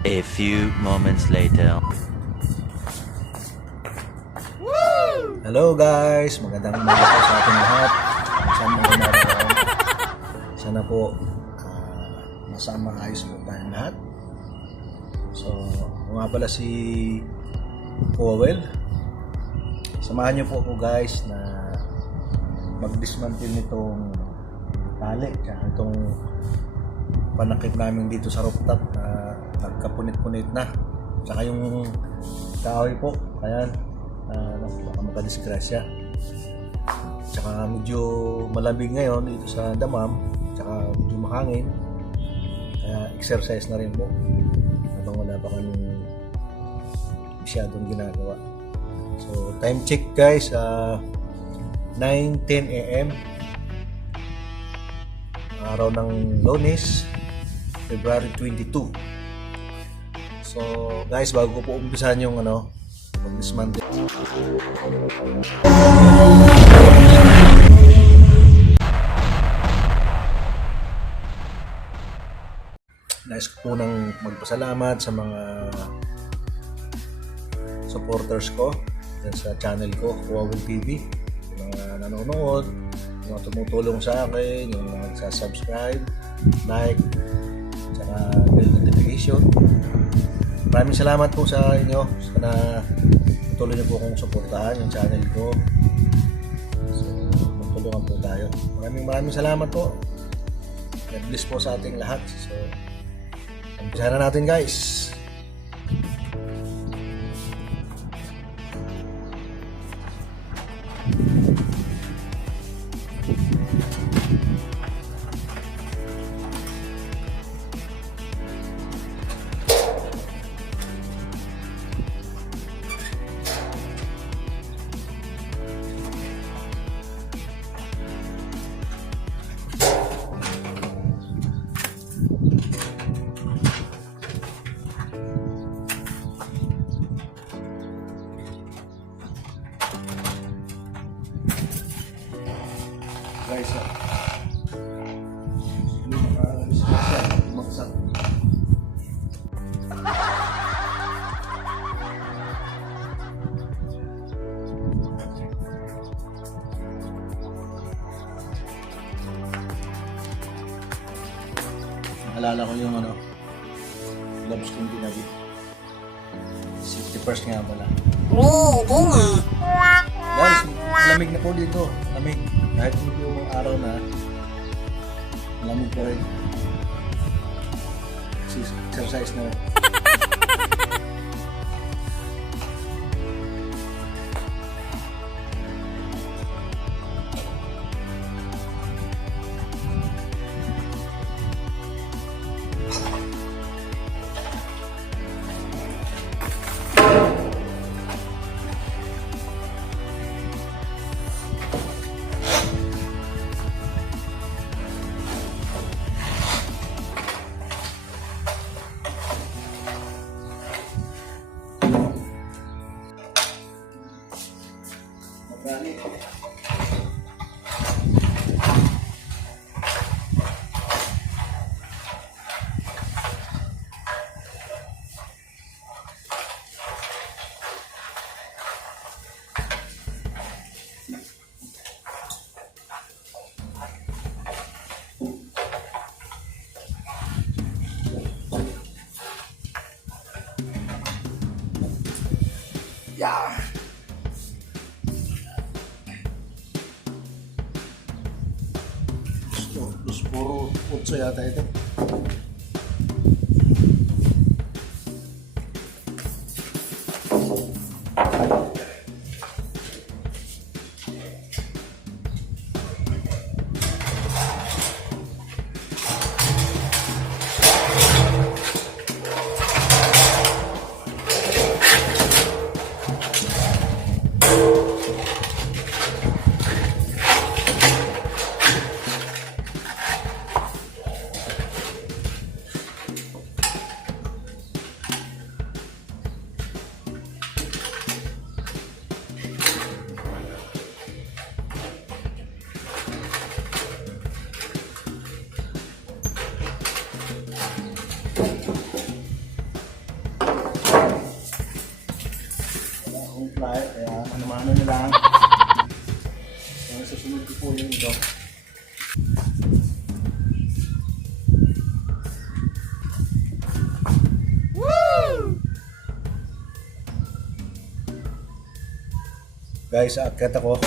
A few moments later. Hello guys! Magandang umaga po sa ating lahat. Saan mo naroon? Sana po masama ayos po tayong lahat. So, ako nga pala si Kowel. Samahan niyo po ako guys na mag-dismantle nitong tali. Itong panakip namin dito sa rooftop na nagkapunit-punit na. Tsaka yung kahoy po. Ayan. Baka makadisgrasya. Tsaka medyo malamig ngayon dito sa damam. Tsaka medyo mahangin. Kaya exercise na rin po. Habang wala pa kami masyadong ginagawa. So time check guys. 9:10 AM. Araw ng Lunes, February 22. So guys, bago ko po umpisahan yung pag-dismantle. Nais ko po nang magpasalamat sa mga supporters ko sa channel ko, Kowel TV. Yung mga nanonood, yung mga tumutulong sa akin, yung mga nagsasubscribe, like, saka bell notification. Maraming salamat po sa inyo. Sana tuloy niyo po akong suportahan yung channel ko. So, magtulungan po tayo. Maraming salamat po. God bless po sa ating lahat. So, umpisahan na natin guys. Guys, yung magsak. Naalala ko yung gloves kong ginabit. 60% nga pala. Guys, malamig na po dito. Malamig. Kahit hindi yung araw na, malamig pa rin. Exercise na rin. Yeah. Dos puro 8 yata ito. yung fly, kaya mano-mano na lang. Kaya susunod ko po yung ito. Guys, aakyat ako.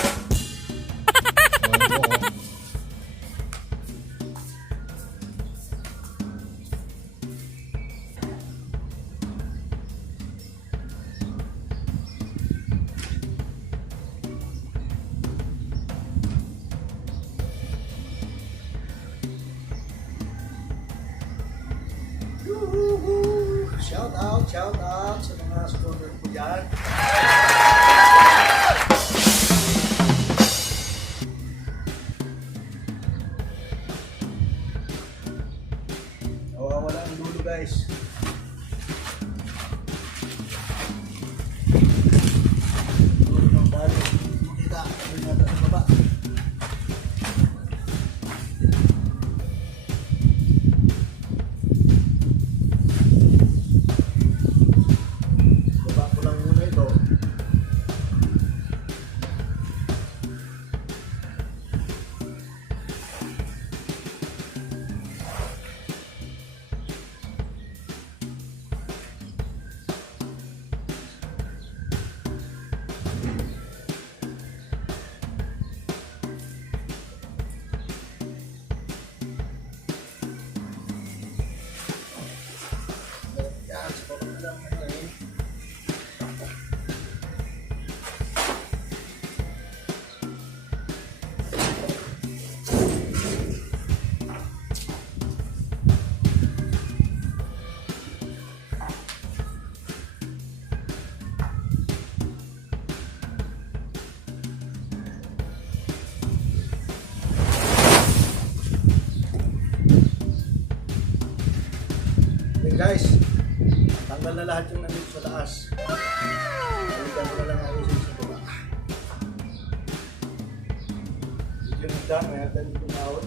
Shout out sa mga supporter ko dyan. Wala ang dulo guys. Dulo ng dali. Makita. Ano yata sa baba. Baba ko lang muna ito. Guys, tanggal na lahat yung nandito sa taas. Balikan ko na lang ayusin sa baba. Yung dam, may hagdan dito na ako.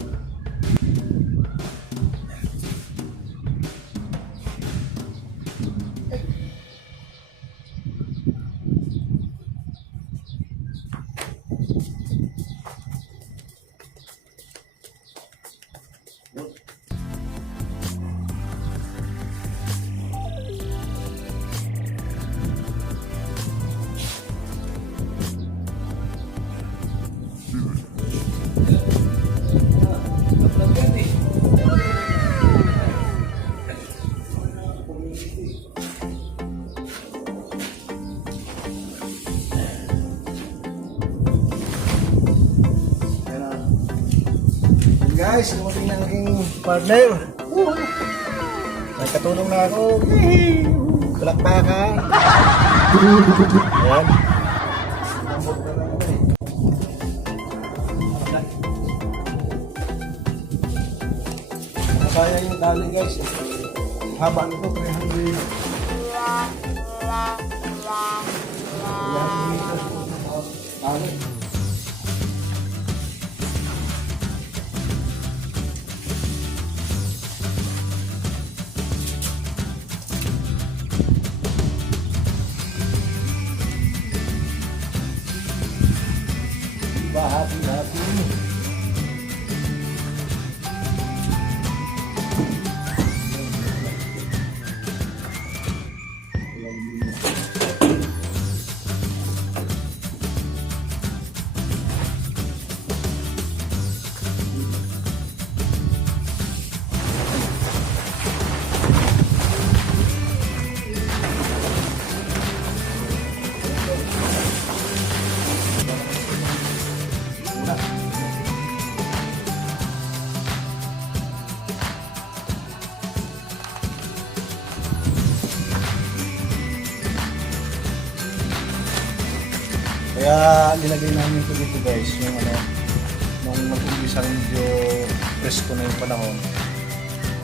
Guys, dumating na aking partner. May katulong na ako. Palakpakan. Ayan. Nakasaya yung dali guys. Haba nito, 300. 300 meters. Dali. Hati-hati. Kaya nilagay namin ito dito guys, yung nung mag-umpisa medyo presko na yung panahon.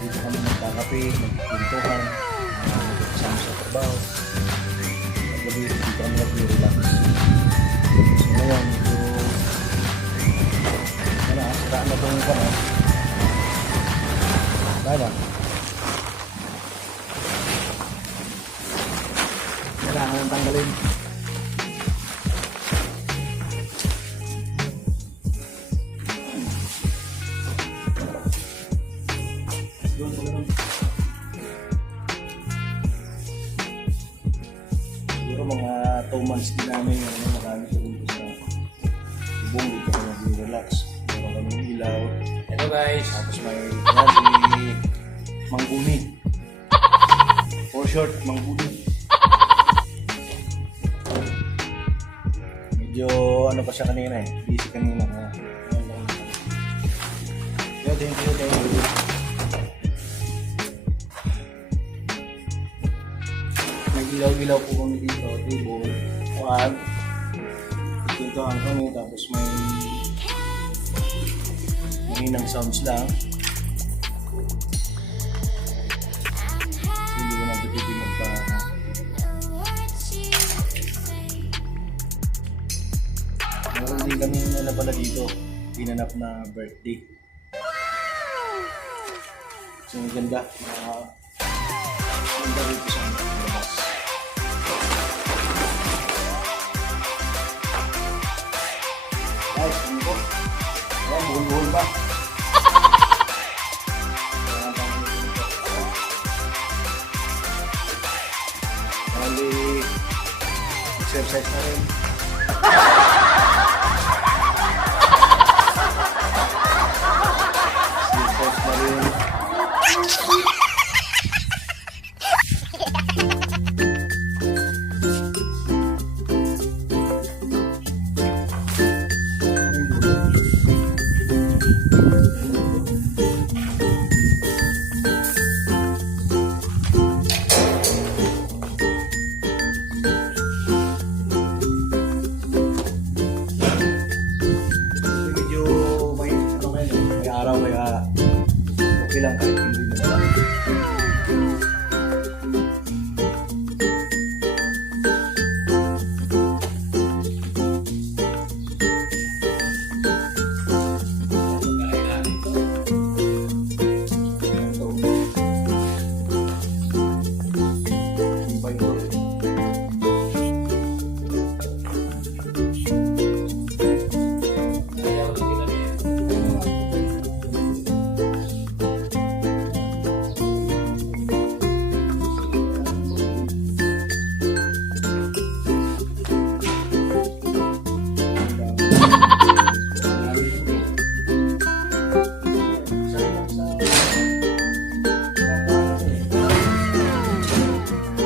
Dito kami nagkakape, nagpintuhan, nagkakasama sa trabaho. Paggabi dito kami nag-relax. So ngayon, siraan na itong panahon. Kaya kailangan tanggalin. mga 2 months din namin yung marami ko dito sa bubong dito ko nag-relax. Meron kami ilaw. Hello guys. Tapos may si Mangguni. For short, Mangguni. Medyo ano pa siya kanina eh. Busy kanina. Yeah, thank you. Nag-ilaw-ilaw po kami dito. Table. Kuhan. Dito ang kami. Tapos may mahinang sounds lang. Hindi ko nagtitipid magpa meron din kami na pala dito. Pinanap na birthday. So, ang ganda. Ganda rito sa labas. Guys, ano po? Ayan, buhol-buhol ba? Bali, exercise na rin. Exercise na rin. Medyo may ano kayo, may araw kaya okay lang kahit hindi na.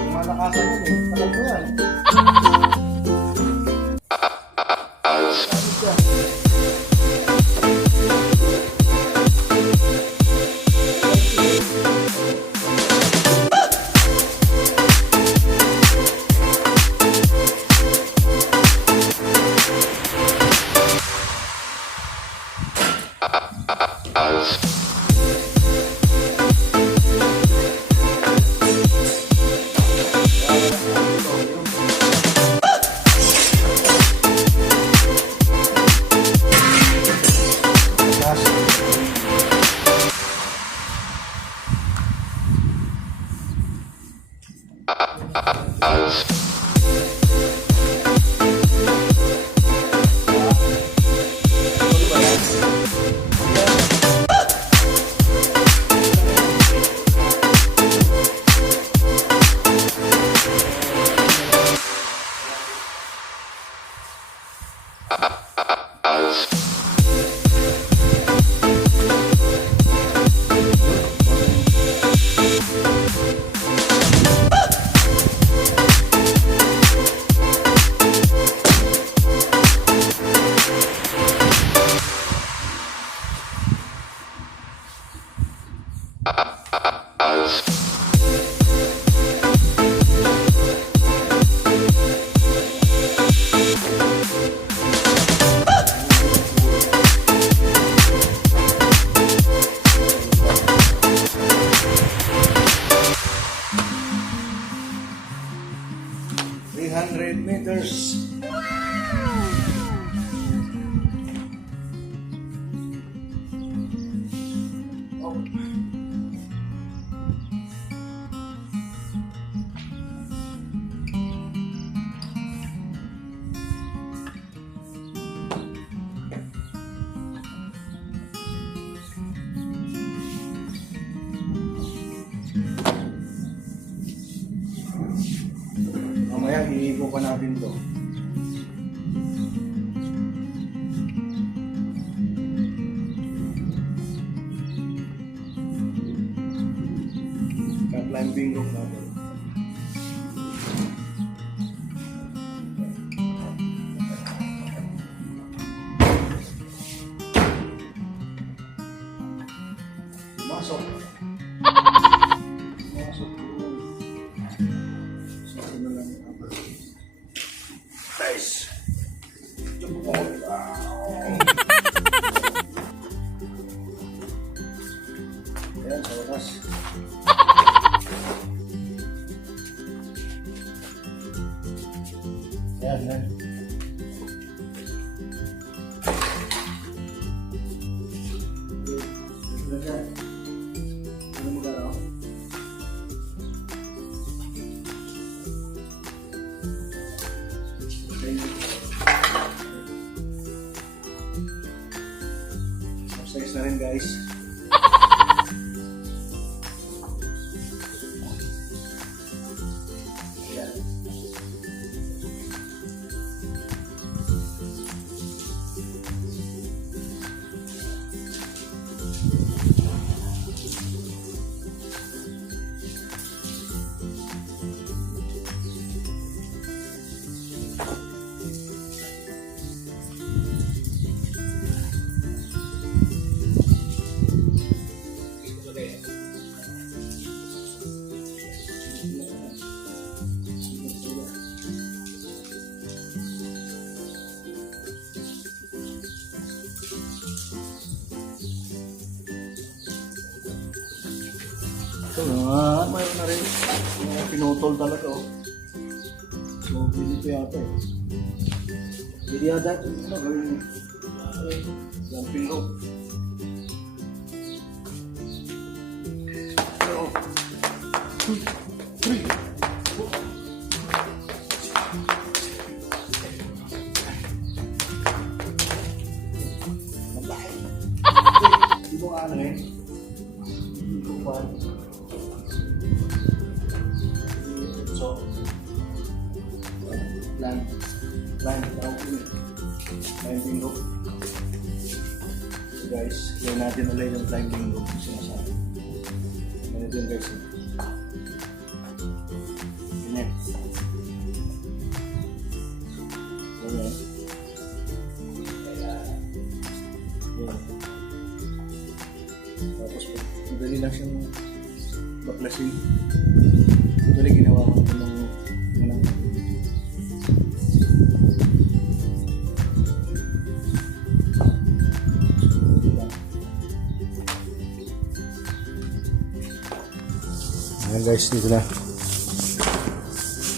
Malakasan yun eh. Tagal ko yan. Meters. Oh. Mamaya iipo pa natin to. Ka-climbing rope natin. Masok. Masok. So, ano lang yung upper. Nice. Jump mo. Ayan, sa wakas. Ayan, ayan. Ano mo galaw? Exercise na rin guys. Ayan. Ito na, mayroon na rin. Mga pinutol talaga oh. So, pili ko yata eh. Pili yata ito na gawin. Jumping rope. So, 2, 3, 4. Mabay. Hindi mo ano eh. Hindi ko pa. So, climbing rope. So guys, gawin natin ulit yung climbing rope sinasabi. Ganito yun guys. Ganyan. Ganyan. Ganyan. Tapos madali lang siyang baklasin. Ito rin ginawa ko ng ayan guys, dito na.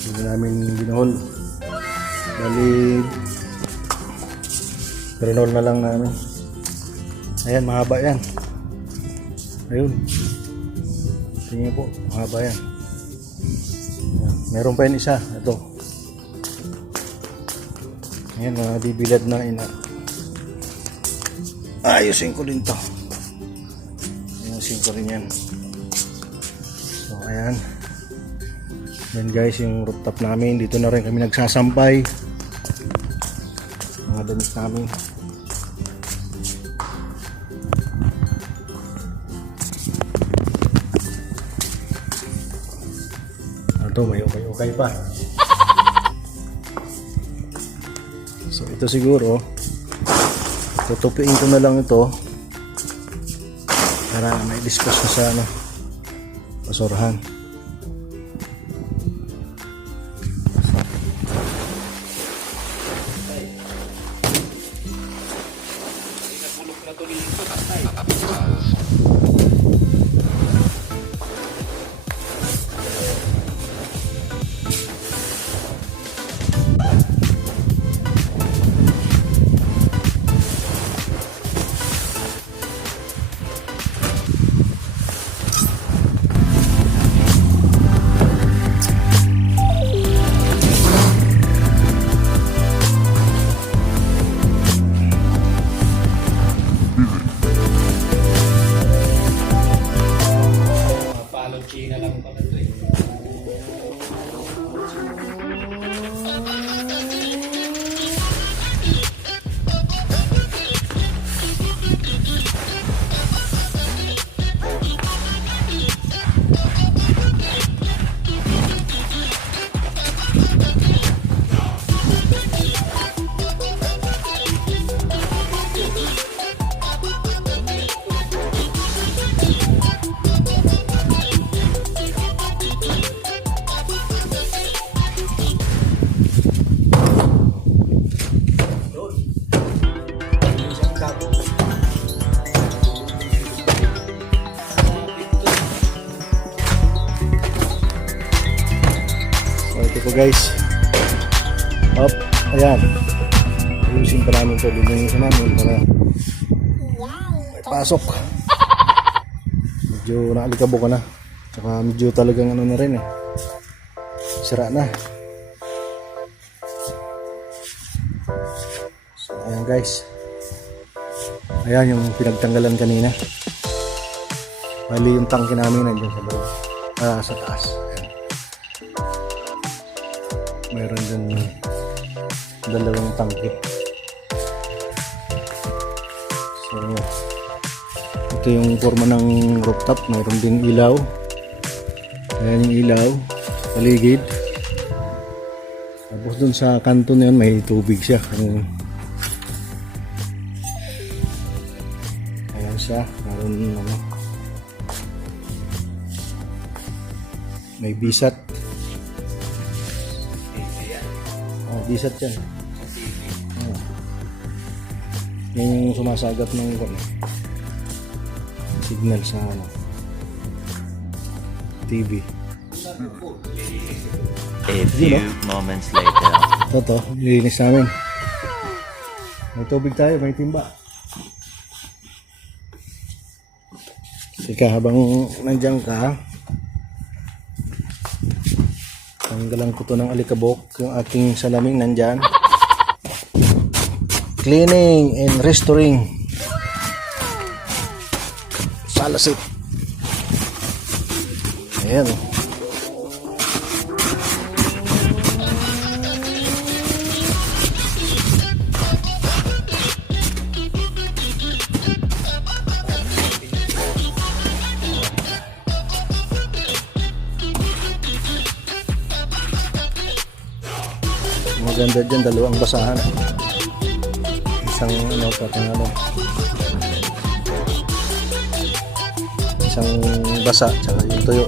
Dito namin binuhol. Bali, rinol na lang namin. Ayan, mahaba yan. Ayun. Tingnan po, mahaba yan. Ayan. Meron pa yun isa. Ito. Ayan, bibilad na ina. Ayusin ko din to. Ayusin ko rin yan. So, ayan. Yan guys, yung rooftop namin. Dito na rin kami nagsasampay. Mga damit namin. Ito, may okay pa. So, ito siguro, tutupiin ko na lang ito para may dispose na sa ano, basurahan. So ito po guys. Up, ayan. Ayusin pa namin ito. Lilinisin namin para may pasok. Medyo naalikabok ka na. Tsaka medyo talagang ano na rin eh. Sira na. So ayan guys. Ayan yung pinagtanggalan kanina. Bali yung tangke namin nandiyan sa bawah. Sa taas. Ayan. Mayroon dyan dalawang tangke. So ito yung forma ng rooftop. Mayroon din ilaw. Ayan yung ilaw. Paligid. Tapos dun sa kanto na yun may tubig siya. Ayan siya. Mayroon ano. May bisat. Bisat yan. Yan yung sumasagat ng signal sa TV. A few moments later. Ito, nilinis namin. May tubig tayo, may timba. Sika, habang nandiyan ka, tanggalan ko to ng alikabok. Yung ating salaming nandyan. Cleaning and restoring. Sala set. Ayan. Maganda dyan, dalawang basahan. Isang ano pa ano. Isang basa tsaka yung tuyo.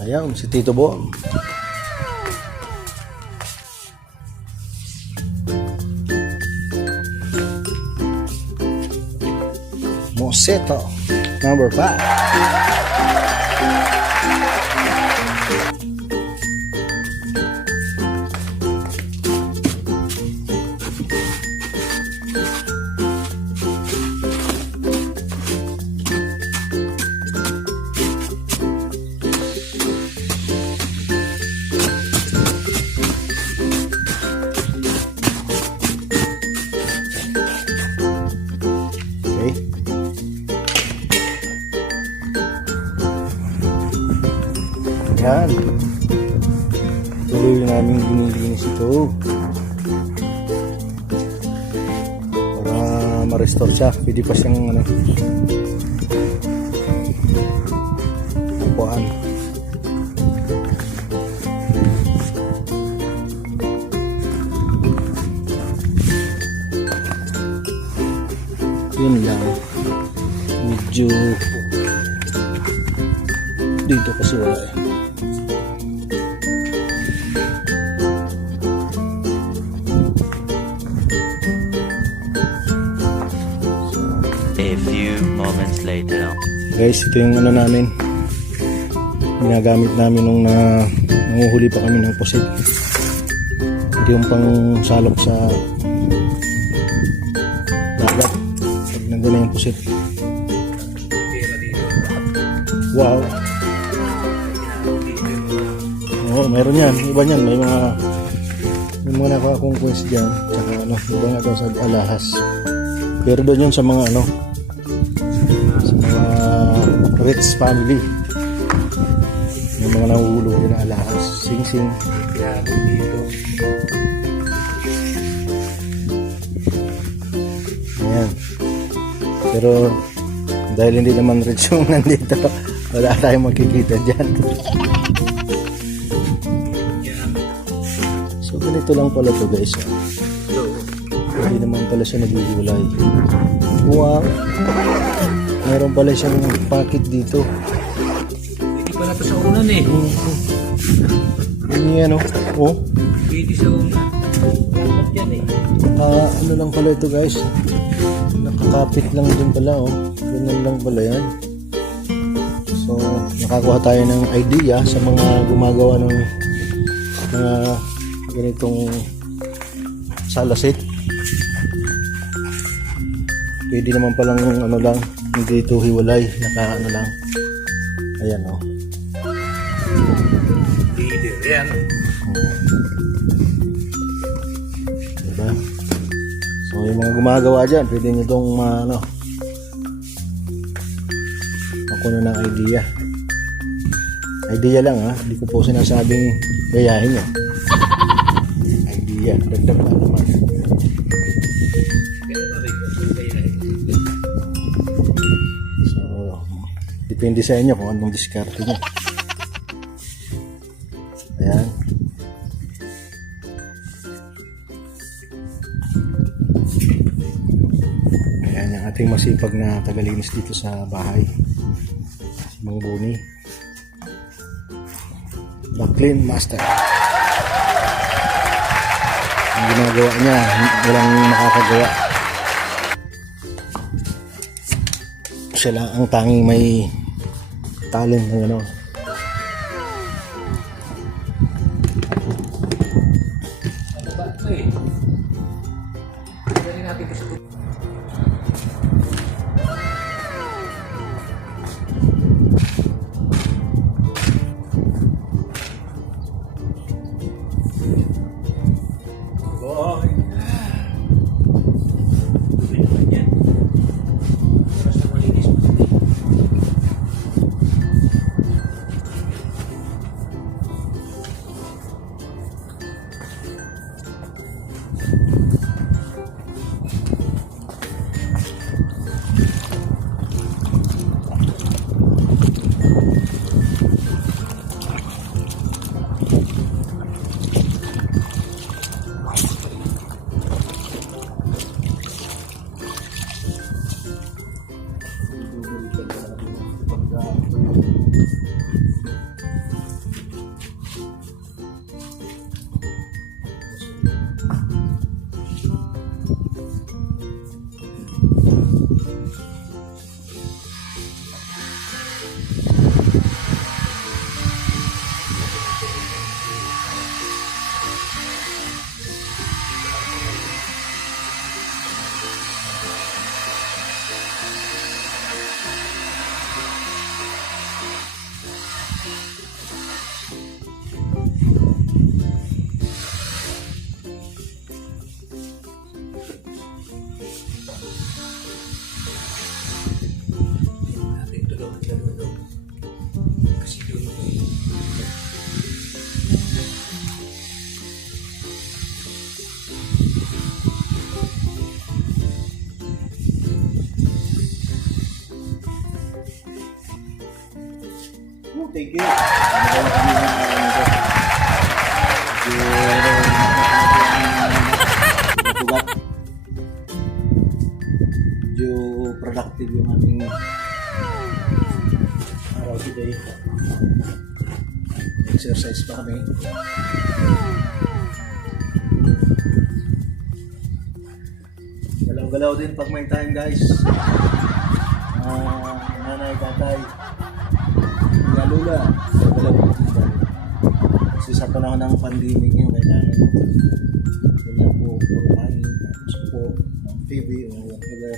Ayan si Tito Bo. Moseto number 5. Yan. Tuloy namin dinilinis ito. Para ma-restore siya. Pwede pa siyang ano, upuan. Yun lang. Medyo dito kasi wala eh. A few moments later. Guys, ito yung ano namin. Ginagamit namin nung nanguhuli pa kami ng pusit. Ito yung pang salok sa dagat. Pag nandun na yung pusit. Wow. Oo, mayroon yan. Iba yan. May mga nakuha akong coins dyan. Tsaka ano, iba nga daw sa alahas. Pero doon yun sa mga ano, sa mga rich family. Yung mga nahuhulog yun na alahas. Sing-sing. Ayan. Pero dahil hindi naman rich yung nandito, wala tayong makikita dyan. So ganito lang pala to guys. Hindi naman pala siya naghihiwalay. Wow! Mayroon pala siyang packet dito. Hindi pala ito sa unan eh. Yun yan oh. Hindi sa unan. Dapat yan eh. Ano lang pala ito guys. Nakakapit lang din pala oh. Ganyan lang pala yan. nakakuha tayo ng idea sa mga gumagawa ng mga ganitong salasit. Pwede naman palang ano lang, hindi ito hiwalay, naka ano lang. Ayan o. Leader yan. Diba? So yung mga gumagawa dyan, pwede nyo itong ano, makuha ng idea. Idea lang ha, hindi ko po sinasabing gayahin nyo. Idea, dagdag na naman. So, depende sa inyo kung anong diskarte nyo. Ayan. Ayan ang ating masipag na tagalinis dito sa bahay. Si Mang Buni. Clean master. Ang ginagawa niya, walang makakagawa. Siya lang ang tanging may talent na gano'n. Ano ba ito eh? Galing natin ito sa Thank you. Nagawa kami ng medyo productive yung aming araw today. Exercise pa kami. Galaw-galaw din pag may time guys. Nanay, tatay, lula, galaw din. Kasi sa panahon ng pandemic nyo, kailangan wala po kain, tapos po TV o whatever.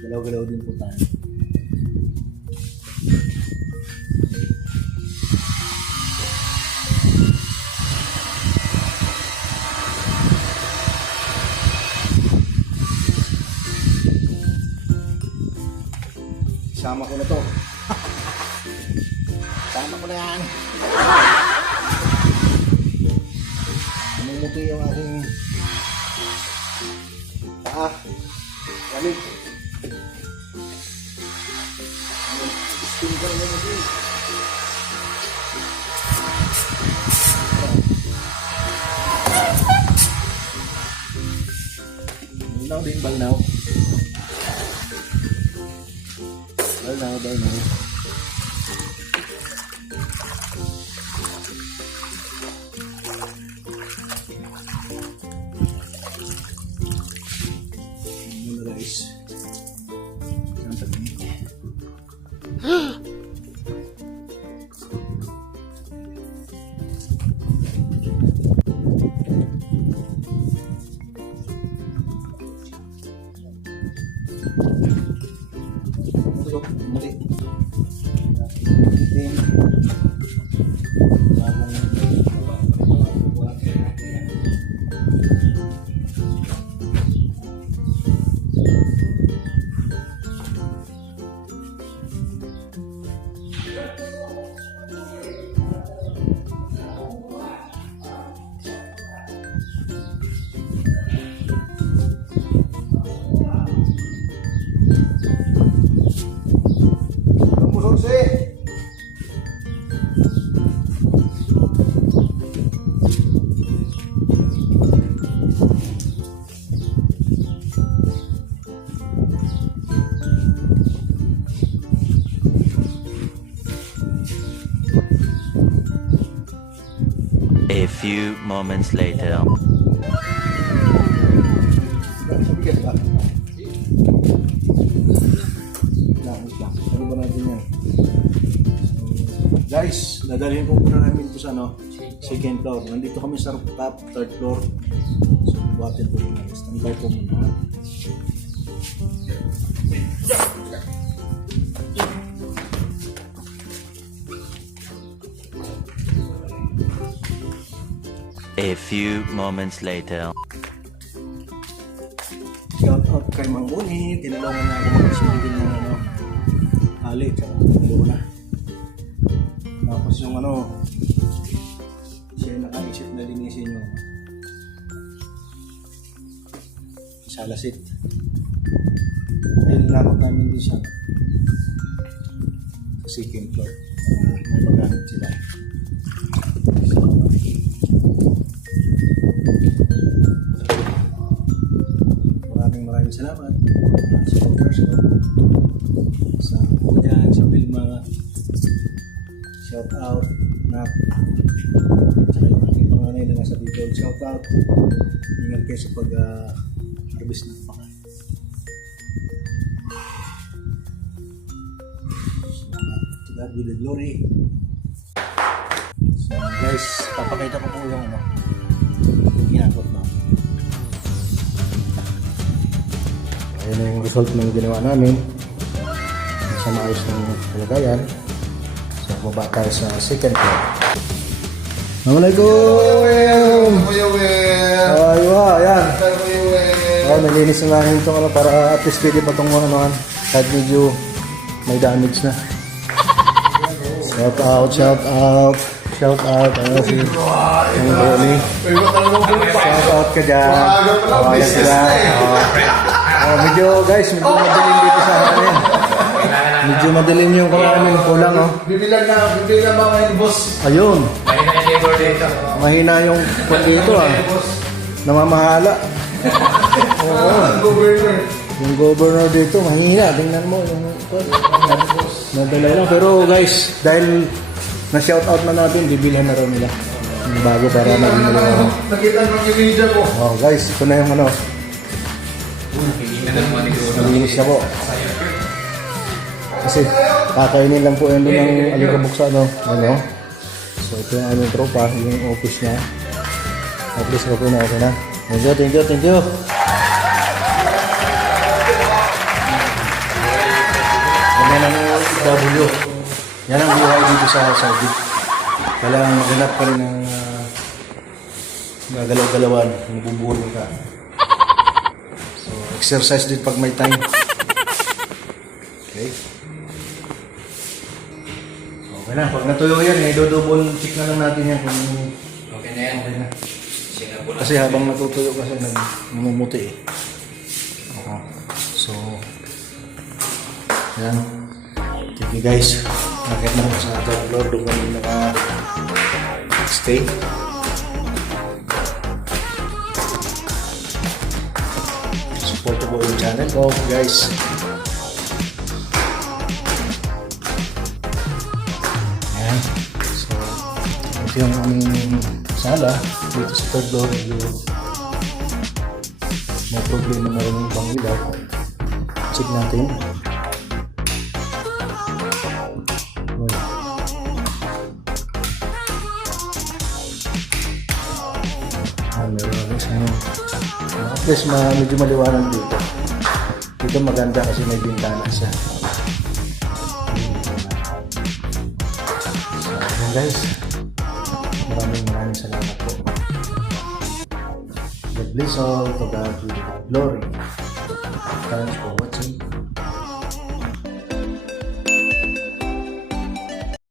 Galaw-galaw din po tayo. Sama ko na to. Sama ko na yan. Namumuti yung aking paa. Galit. Skin ka na natin. Balnaw din, balnaw. Balnaw. Guys. to. Mali. Itim. Bagong A few moments later. Sabigat ba? Wait lang. Ano ba natin yan? Guys, dadalhin ko muna namin ito sa second floor. Nandito kami sa top, third floor. So, buhatin po muna. Standby po muna. A few moments later. Shout out kay Mang Uni. Tinulungan na ako mag-sumagin ng ali. Tsaka tulo na. Tapos yung siya yung nakaisip na linisin yung Sala seat. Dahil nilakot namin din siya sa second floor. May magamit sila. Maraming salamat sa supporters ko, sa Kuyan, sa Vilma, shout out na tsaka yung aking panganay na nasa dito, shout out, ingat kayo sa pag-harvest ng paka. To God be the glory. So guys, papakita ko po yung ginagawa na. Ayan na yung result ng ginawa namin sa maayos ng kalagayan. So, baba tayo sa second floor. Assalamualaikum! Ayan. Nalinis na namin itong para at least pwede pa itong kahit medyo may damage na. Shout out. Shout out. Si Tony. Shout out ka dyan. Awayan sila. Medyo madilim dito sa akin. Medyo madilim yung kulang, Bibilang ba ngayon, boss? Ayun. Mahina yung labor dito. Mahina yung dito, namamahala. Oo. Yung governor dito, mahina. Tingnan mo. Nadala lang. Pero guys, dahil na-shoutout na natin, bibilhan na raw nila. Yung bago para maging nila. Nakita mo yung media ko. Oh guys, ito na yung malinis na po. Kasi kakainin lang po yun doon ng alikabok sa So ito yung aming tropa, yung office niya. At least okay na. Thank you. Yan ang W. Yan ang buhay dito sa Saudi. Kailangan maghanap ka rin ng gagalaw-galawan, bubuhay ka. Exercise din pag may time. Okay. Okay na. Pag natuyo yan, double check na lang natin yan kung Okay na yan. okay na. Kasi habang natutuyo kasi namumuti So, yan. Thank you guys. Nakit na ako sa ating Lord doon kami naka-stay. Support ko yung channel ko guys. Ayan. So, ito yung aming sala dito sa third floor. May problema na rin yung ibang ilaw. Check natin. At least medyo maliwanag dito. Dito maganda kasi may bintana siya. guys. Maraming salamat po. God bless all. To God be the glory. Thanks for watching.